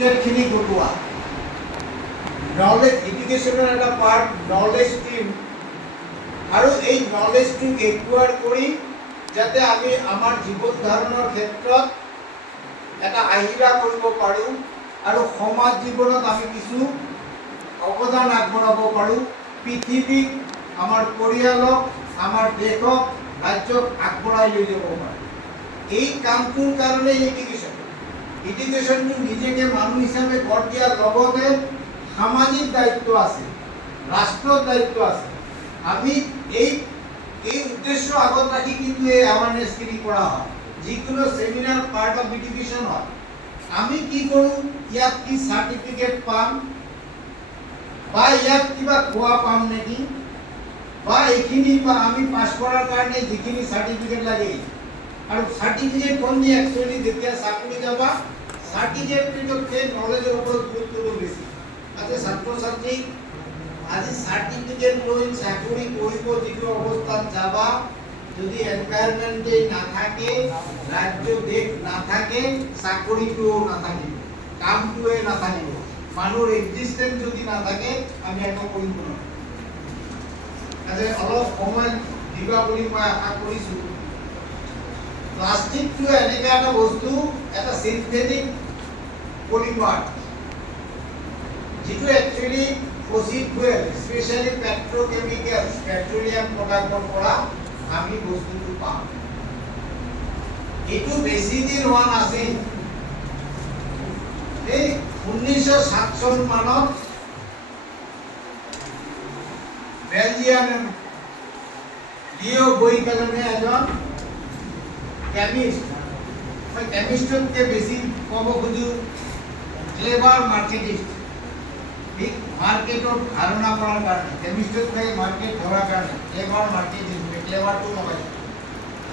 লিফলেটখিনি গোটোৱা নলেজ এডুকেশ্যনৰ এটা part knowledge team আৰু এই নলেজটো একুৱাৰ কৰি যাতে আমি আমাৰ জীৱন ধাৰণৰ ক্ষেত্ৰত এটা আহিলা কৰিব পাৰোঁ আৰু সমাজ জীৱনত আমি কিছু অৱদান আগবঢ়াব পাৰোঁ পৃথিৱীক আমাৰ পৰিয়ালক আমাৰ দেশক ৰাজ্যক আগবঢ়াই লৈ যাব পাৰোঁ এই কামটোৰ কাৰণে এডুকেশ্যনটো নিজকে মানুহ হিচাপে গঢ় দিয়াৰ লগতে সামাজিক দায়িত্ব আছে ৰাষ্ট্ৰৰ দায়িত্ব আছে আমি এই উদ্দেশ্য আগত ৰাখি কিন্তু এই এৱাৰনেছখিনি কৰা হয় যিকোনো সেমিনাৰ পাৰ্ট অফ এডুকেশ্যন হয় আমি কি কৰোঁ ইয়াত কি চাৰ্টিফিকেট পাম বা ইয়াত কিবা খোৱা পাম নেকি বা এইখিনি বা আমি পাছ কৰাৰ কাৰণে যিখিনি চাৰ্টিফিকেট লাগে আৰু চাৰ্টিফিকেট কোননি একচুৱেলি যেতিয়া চাকৰি যাবা চাৰ্টিফিকেটতকে নলেজৰ ওপৰত গুৰুত্ব বেছি আছে ছাত্ৰ ছাত্ৰী আজি চাৰ্টিফিকেট লৈ চাকৰি কৰিব যিটো অৱস্থাত যাবা যদি এনভাইৰনমেন্টে নাথাকে ৰাজ্য দেশ নাথাকে চাকৰিটোও নাথাকিব কামটোৱে নাথাকিব মানুহৰ এক্সিষ্টেন্স যদি নাথাকে আমি একো কৰিব নোৱাৰোঁ আজি অলপ সময় দিবা বুলি মই আশা কৰিছোঁ প্লাষ্টিকটো এনেকা এটা বস্তু এটা সিনথেটিক পলিমাৰ যিটো actually fossil fuel specially petrochemicals petroleum প্ৰোডাক্টৰ পৰা আমি বস্তুটো পাওঁ এইটো বেছি দিন হোৱা নাছিল এই 1907 চন মানত বেলজিয়াম লিও বইকালনে এজন কেমিষ্ট মই কেমিষ্টতকে বেছি ক'ব খুঁজো ক্লেভাৰ মাৰ্কেটিষ্ট মাৰ্কেটৰ ধাৰণা কৰাৰ কাৰণে কেমিষ্ট্ৰিত থাকে মাৰ্কেট ধৰাৰ কাৰণে ক্লেভাৰ মাৰ্কেটিং ক্লেভাৰটো লগাইছে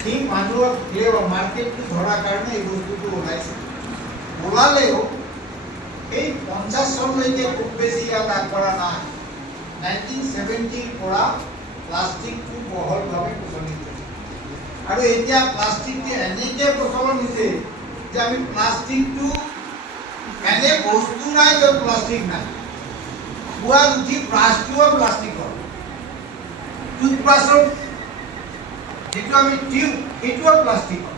ঠিক মানুহক ক্লেভাৰ মাৰ্কেটটো ধৰাৰ কাৰণে এই বস্তুটো ওলাইছে ওলালেও এই 50 চনলৈকে খুব বেছি ইয়াত আগবঢ়া নাই 1970ৰ পৰা প্লাষ্টিকটো বহলভাৱে প্ৰচলিত আৰু এতিয়া প্লাষ্টিকটো এনেকৈ প্ৰচলন হৈছে যে আমি প্লাষ্টিকটো এনে বস্তু নাই য'ত প্লাষ্টিক নাই পুৱা উঠি ব্ৰাছটোও প্লাষ্টিকৰ টুথব্ৰাছৰ যিটো আমি টিউব সেইটোও প্লাষ্টিকৰ